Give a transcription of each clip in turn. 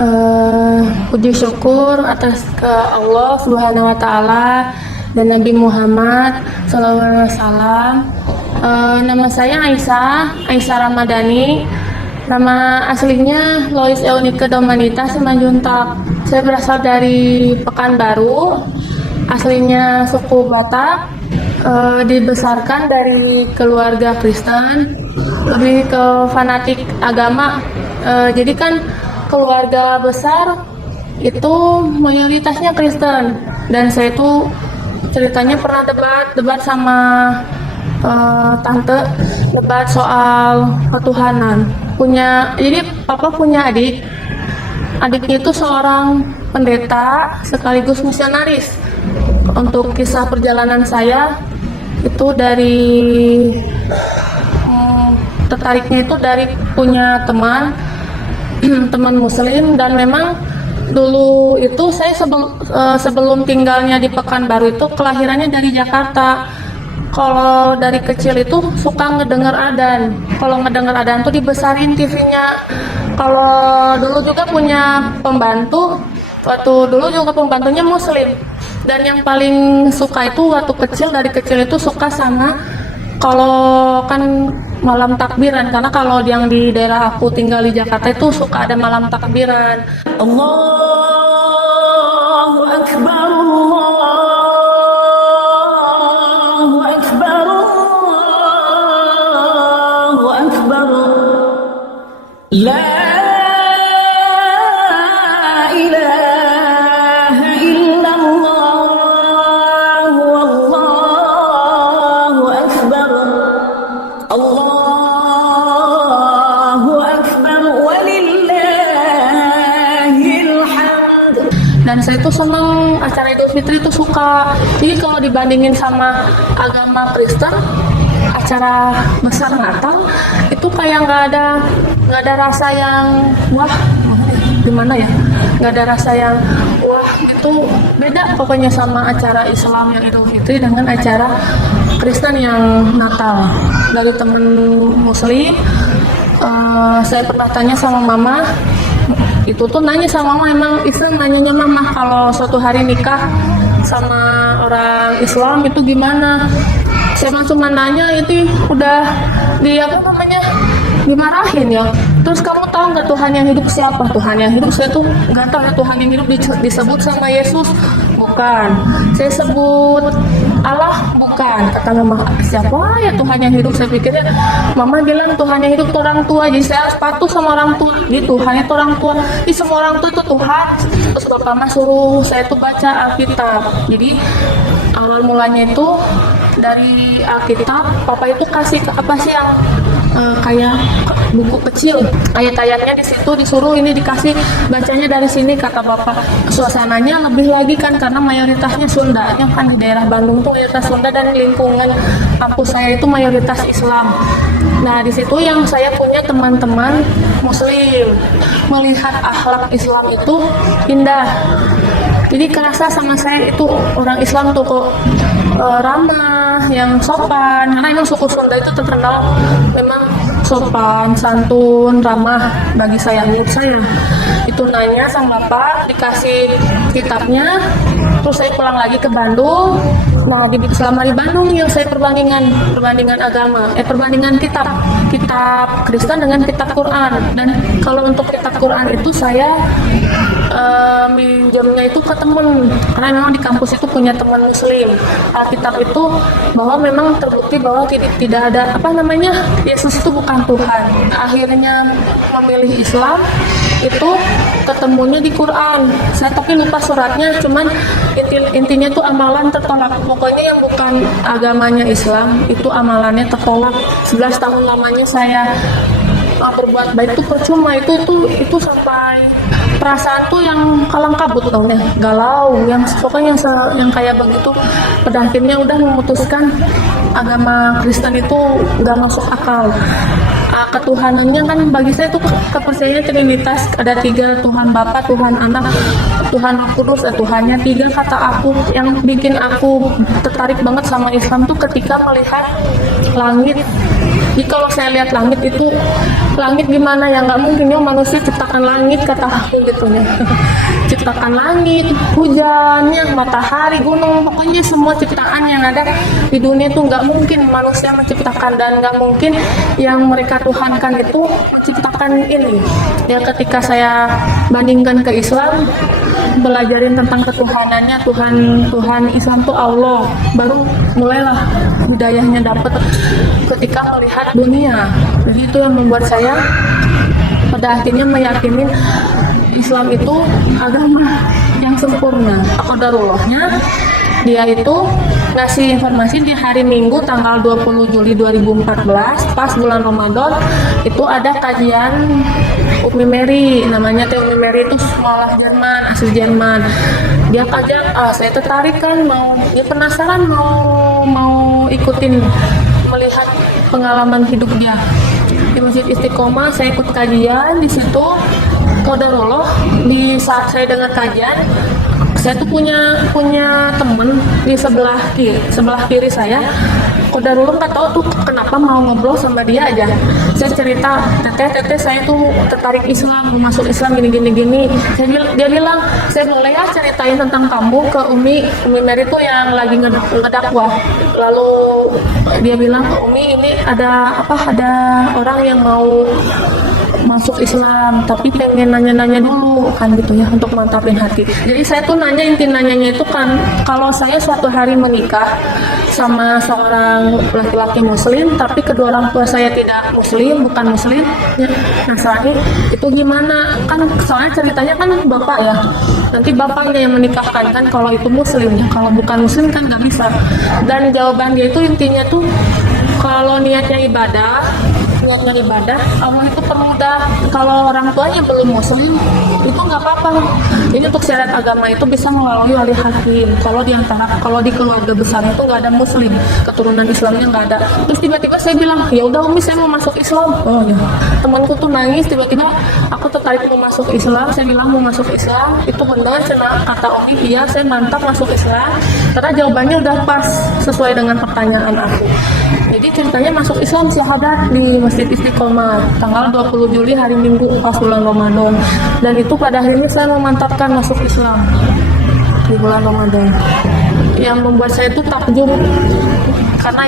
Eh, Puji syukur atas ke Allah Subhanahu wa Ta'ala dan Nabi Muhammad SAW. Nama saya Aisyah Ramadhani. Nama aslinya Lois Eunike Domanita Simanjuntak. Saya berasal dari Pekanbaru, aslinya suku Batak. Dibesarkan dari keluarga Kristen, lebih ke fanatik agama. Jadi kan keluarga besar itu mayoritasnya Kristen, dan saya itu ceritanya pernah debat sama tante, debat soal ketuhanan. Jadi papa punya adiknya itu seorang pendeta sekaligus misionaris. Untuk kisah perjalanan saya itu dari tertariknya itu dari punya teman muslim, dan memang dulu itu saya sebelum tinggalnya di Pekanbaru itu kelahirannya dari Jakarta. Kalau dari kecil itu suka ngedengar adzan. Kalau ngedengar adzan tuh dibesarin TV-nya. Kalau dulu juga punya pembantu, waktu dulu juga pembantunya muslim. Dan yang paling suka itu waktu kecil, dari kecil itu suka sama kalau kan malam takbiran, karena kalau yang di daerah aku tinggal di Jakarta itu suka ada malam takbiran. Allahu Akbar, Allahu Akbar, Allahu Akbar. La dan saya tuh seneng acara Idul Fitri tuh suka. Jadi kalau dibandingin sama agama Kristen, acara besar Natal itu kayak nggak ada rasa yang wah gimana ya, nggak ada rasa yang wah, itu beda pokoknya sama acara Islam yang Idul Fitri dengan acara Kristen yang Natal. Dari temen muslim, saya pernah tanya sama mama, itu tuh nanya sama mama, emang Islam nanyanya mama kalau suatu hari nikah sama orang Islam itu gimana. Saya cuma nanya, itu udah dimarahin ya. Terus kamu tahu nggak Tuhan yang hidup siapa? Tuhan yang hidup saya tuh nggak tahu ya. Tuhan yang hidup disebut sama Yesus, bukan. Saya sebut Allah, bukan. Kata mama, siapa ya Tuhan yang hidup? Saya pikirnya mama bilang Tuhan yang hidup itu orang tua, jadi saya harus patuh sama orang tua. Jadi Tuhan itu orang tua, di semua orang tua itu Tuhan. Terus bapak mah suruh saya tuh baca Alkitab. Jadi awal mulanya itu dari Alkitab, papa itu kasih apa sih yang kayak buku kecil, ayat-ayatnya di situ disuruh ini dikasih bacanya dari sini, kata bapak. Suasananya lebih lagi kan karena mayoritasnya Sunda, yang kan di daerah Bandung tuh mayoritas Sunda, dan lingkungan kampus saya itu mayoritas Islam. Nah di situ yang saya punya teman-teman muslim, melihat akhlak Islam itu indah. Jadi kerasa sama saya itu orang Islam tuh kok ramah, yang sopan, karena emang suku Sunda itu terkenal memang sopan, santun, ramah bagi saya, menurut saya. Itu nanya sama bapak, dikasih kitabnya, terus saya pulang lagi ke Bandung. Nah selama di Bandung yang saya perbandingan agama, perbandingan kitab Kristen dengan kitab Quran. Dan kalau untuk kitab Quran itu saya minjamnya itu ke temen, karena memang di kampus itu punya teman muslim. Alkitab itu bahwa memang terbukti bahwa tidak ada Yesus itu bukan Tuhan. Akhirnya memilih Islam itu ketemunya di Quran. Saya tapi lupa suratnya, cuman intinya tuh amalan tertolak. Pokoknya yang bukan agamanya Islam itu amalannya tertolak. 11 tahun lamanya saya berbuat baik itu percuma. Itu sampai perasaan tuh yang kalang kabut tau deh, galau, yang pokoknya yang kayak begitu. Pada akhirnya udah memutuskan agama Kristen itu nggak masuk akal. Ketuhanannya kan bagi saya itu kepercayaan Trinitas, ada 3, Tuhan Bapa, Tuhan Anak, Tuhan Roh Kudus. Tuhannya 3 kata aku. Yang bikin aku tertarik banget sama Islam tuh ketika melihat langit Jadi kalau saya lihat langit itu, langit gimana ya, nggak mungkin ya manusia ciptakan langit, kata aku gitu ya. Ciptakan langit, hujannya, matahari, gunung, pokoknya semua ciptaan yang ada di dunia itu nggak mungkin manusia menciptakan, dan nggak mungkin yang mereka tuhankan itu menciptakan ini. Ya ketika saya bandingkan ke Islam, belajarin tentang ketuhanannya, Tuhan Islam tuh Allah, baru mulailah hidayahnya dapat ketika melihat dunia. Jadi itu yang membuat saya pada akhirnya meyakini Islam itu agama yang sempurna. Qadarullahnya, dia itu ngasih informasi di hari Minggu tanggal 20 Juli 2014 pas bulan Ramadan itu ada kajian Umi Mary, namanya Teh Umi Mary, itu sekolah Jerman, asli Jerman. Dia kajak, saya tertarik kan, dia penasaran mau ikutin melihat pengalaman hidup dia di Masjid Istiqomah. Saya ikut kajian di situ. Qadarullah, di saat saya dengar kajian, saya tuh punya temen di sebelah kiri saya. Qadarullah nggak tahu tuh kenapa mau ngobrol sama dia aja. Saya cerita, teteh saya tuh tertarik Islam, mau masuk Islam gini. Dia bilang, saya boleh ya ceritain tentang kamu ke Umi Mary tuh yang lagi ngedakwah. Lalu dia bilang ke Umi, ini ada orang yang mau masuk Islam tapi pengen nanya-nanya dulu kan gitu ya, untuk mantapin hati. Jadi saya tuh inti nanyanya itu kan, kalau saya suatu hari menikah sama seorang laki-laki muslim tapi kedua orang tua saya bukan muslim ya, Nasrani, itu gimana? Kan soalnya ceritanya kan bapak ya, nanti bapaknya yang menikahkan kan kalau itu muslim ya, kalau bukan muslim kan nggak bisa. Dan jawaban dia itu intinya tuh, kalau niatnya ibadah Allah itu permudah. Kalau orang tuanya belum muslim itu nggak apa-apa. Ini untuk syariat agama itu bisa melalui wali hakim. Kalau di keluarga besar itu nggak ada muslim, keturunan Islamnya nggak ada. Terus tiba-tiba saya bilang, ya udah Umi, saya mau masuk Islam. Oh ya, temanku tuh nangis, tiba-tiba aku tertarik mau masuk Islam. Saya bilang mau masuk Islam, itu benar, kata Umi, iya saya mantap masuk Islam karena jawabannya udah pas sesuai dengan pertanyaan aku. Jadi ceritanya masuk Islam syahadat di Masjid Istiqomah tanggal 20 Juli hari Minggu pas bulan Ramadan, dan itu pada akhirnya saya memantapkan masuk Islam di bulan Ramadan. Yang membuat saya itu takjub karena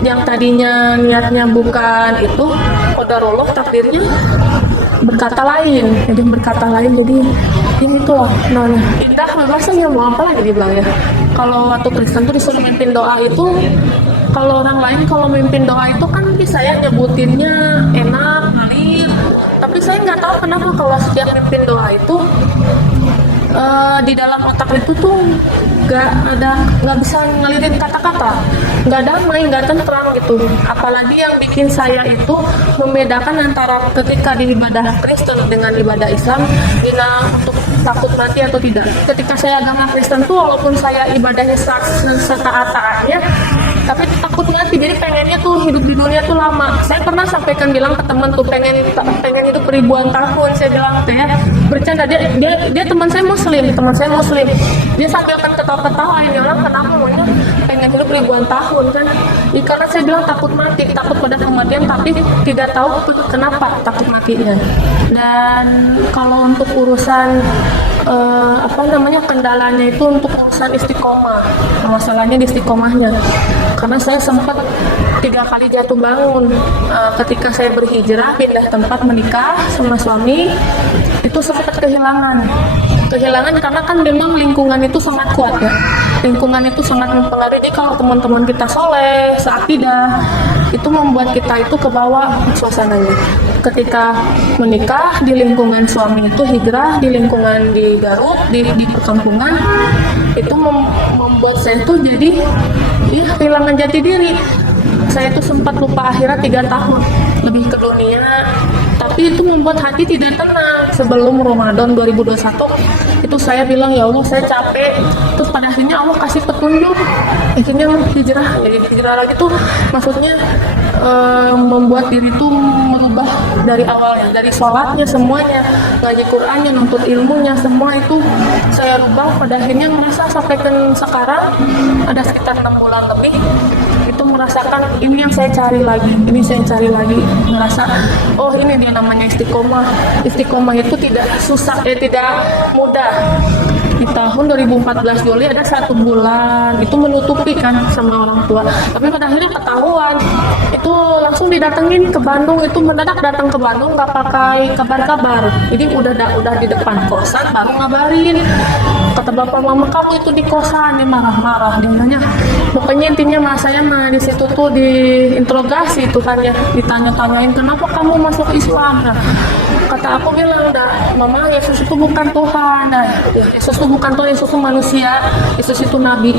yang tadinya niatnya bukan itu, qadarullah, takdirnya berkata lain, jadi ya itulah indah. Rasanya mau apa lagi dibilang ya. Kalau waktu Kristen tuh disuruh mimpin doa itu, kalau orang lain kalau mimpin doa itu kan bisa ya nyebutinnya enak, ngalir, tapi saya nggak tahu kenapa kalau setiap mimpin doa itu di dalam otak itu tuh nggak bisa ngelirin kata-kata, nggak damai, nggak tentram gitu. Apalagi yang bikin saya itu membedakan antara ketika di ibadah Kristen dengan ibadah Islam, untuk takut mati atau tidak. Ketika saya agama Kristen tuh walaupun saya ibadahnya setaat-taatnya, tapi takut mati, jadi pengennya tuh hidup di dunia tuh lama. Saya pernah sampaikan bilang ke teman tuh pengen hidup ribuan tahun. Saya bilang tuh ya, bercanda, dia teman saya muslim, dia sambil ketawa-ketawa, ini orang kenapa maunya pengen hidup ribuan tahun kan. Ya, karena saya bilang takut mati, takut pada kematian, tapi tidak tahu kenapa takut matinya. Dan kalau untuk urusan kendalanya itu untuk urusan istiqomah, masalahnya di istiqomahnya. Karena saya sempat 3 kali jatuh bangun ketika saya berhijrah, pindah tempat, menikah sama suami, itu sempat kehilangan karena kan memang lingkungan itu sangat kuat ya, lingkungan itu sangat mempengaruhi. Jadi kalau teman-teman kita soleh, seakidah, itu membuat kita itu ke bawah suasananya. Ketika menikah di lingkungan suami itu hijrah, di lingkungan di Garut, di perkampungan, itu membuat saya tuh jadi kehilangan jati diri. Saya itu sempat lupa akhirat 3 tahun lebih ke dunia, tapi itu membuat hati tidak tenang. Sebelum Ramadan 2021 itu saya bilang, ya Allah saya capek. Terus pada akhirnya Allah kasih petunjuk, akhirnya hijrah lagi tuh maksudnya membuat diri tuh merubah dari awalnya, dari sholatnya semuanya, ngaji Qur'annya, nuntut ilmunya, semua itu saya rubah. Pada akhirnya merasa sampai ke sekarang ada sekitar 6 bulan lebih itu merasakan ini yang saya cari lagi, ngerasa oh ini dia namanya istiqomah. Istiqomah itu tidak susah, tidak mudah. Di tahun 2014 Juli ada 1 bulan itu menutupi kan sama orang tua, tapi pada akhirnya ketahuan, itu langsung didatengin ke Bandung, itu mendadak datang ke Bandung nggak pakai kabar-kabar, jadi udah di depan kosan baru ngabarin, kata bapak mama kamu itu di kosan, dia marah-marah, dia nanya, pokoknya intinya mas saya mah di situ tuh diinterogasi Tuhan ya, ditanya-tanyain kenapa kamu masuk Islam. Nah, kata aku bilang, mama Yesus itu bukan Tuhan, nah, Yesus itu bukan Tuhan, Yesus itu manusia, Yesus itu nabi,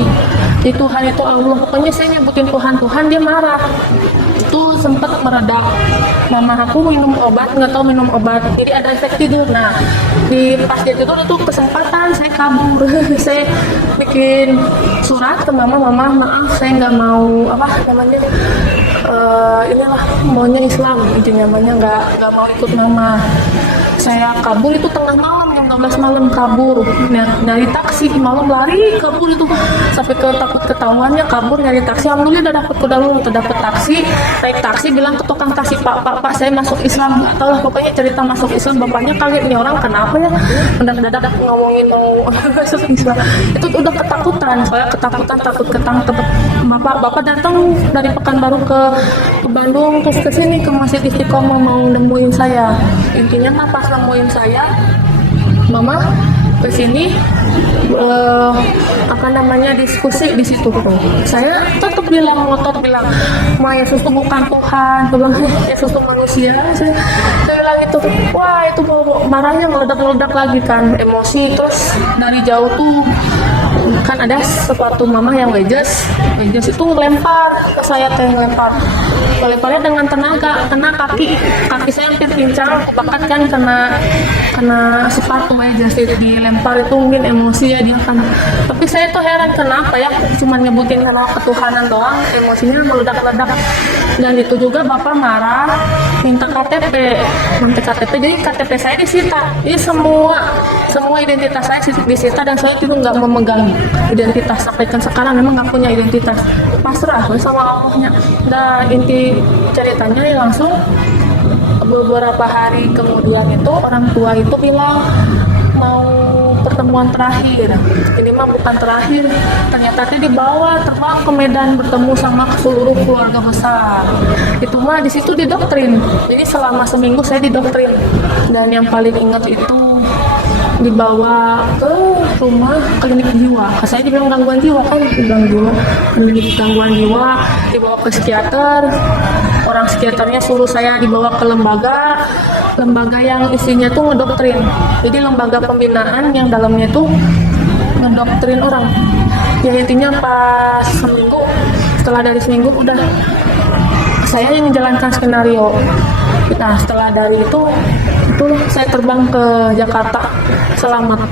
di Tuhan itu Allah. Pokoknya saya nyebutin Tuhan, dia marah. Itu sempat meredak. Mama aku minum obat, nggak tahu minum obat, jadi ada efek tidur. Nah, di pas dia tidur itu kesempatan saya kabur. Saya bikin surat ke mama maaf saya nggak mau inilah maunya Islam, intinya namanya nggak mau ikut mama. Saya kabur itu tengah malam, jam 12 malam kabur, nyari taksi, malam lari kabur itu sampai takut ketahuannya, kabur nyari taksi. Alhamdulillah udah dapet taksi, naik taksi bilang ke tukang taksi, pak saya masuk Islam, nggak tahu lah pokoknya cerita masuk Islam. Bapaknya kaget, nih orang kenapa ya mendadak ngomongin mau masuk Islam. Itu udah ketakutan, saya takut ketangkep. Bapak datang dari Pekanbaru ke Bandung, terus ke sini ke Masjid Istiqomah mau nemuin saya. Intinya pas nemuin saya, mama kesini diskusi di situ tuh. Saya tetap ngotot bilang, Ma Yesus itu bukan Tuhan, bilang Yesus itu manusia. Saya bilang itu, wah itu marahnya meledak lagi kan, emosi. Terus dari jauh tuh kan ada sepatu mama yang wedges itu ngelempar ke saya, melemparnya dengan tenaga, kena kaki saya hampir pincang, bakat kan kena sepatu wedges itu dilempar. Itu mungkin emosi ya dia kan, tapi saya tuh heran kenapa ya cuma nyebutin karena ketuhanan doang emosinya meledak-ledak. Dan itu juga bapak marah, minta KTP, jadi KTP saya disita, jadi semua identitas saya disita, dan saya itu nggak memegang identitas sampai sekarang, memang nggak punya identitas, pasrah sama Allahnya. Dan inti ceritanya ya langsung beberapa hari kemudian itu orang tua itu bilang mau pertemuan terakhir, ini mah bukan terakhir, ternyata dia terbang ke Medan bertemu sama seluruh keluarga besar. Itu mah di situ didoktrin, jadi selama seminggu saya didoktrin. Dan yang paling ingat itu dibawa ke rumah klinik jiwa, saya dibilang gangguan jiwa kan, klinik gangguan jiwa, dibawa ke psikiater. Orang psikiaternya suruh saya dibawa ke lembaga yang isinya tuh ngedoktrin, jadi lembaga pembinaan yang dalamnya tuh ngedoktrin orang. Ya intinya pas setelah dari seminggu udah saya yang menjalankan skenario. Nah setelah dari itu saya terbang ke Jakarta selamat.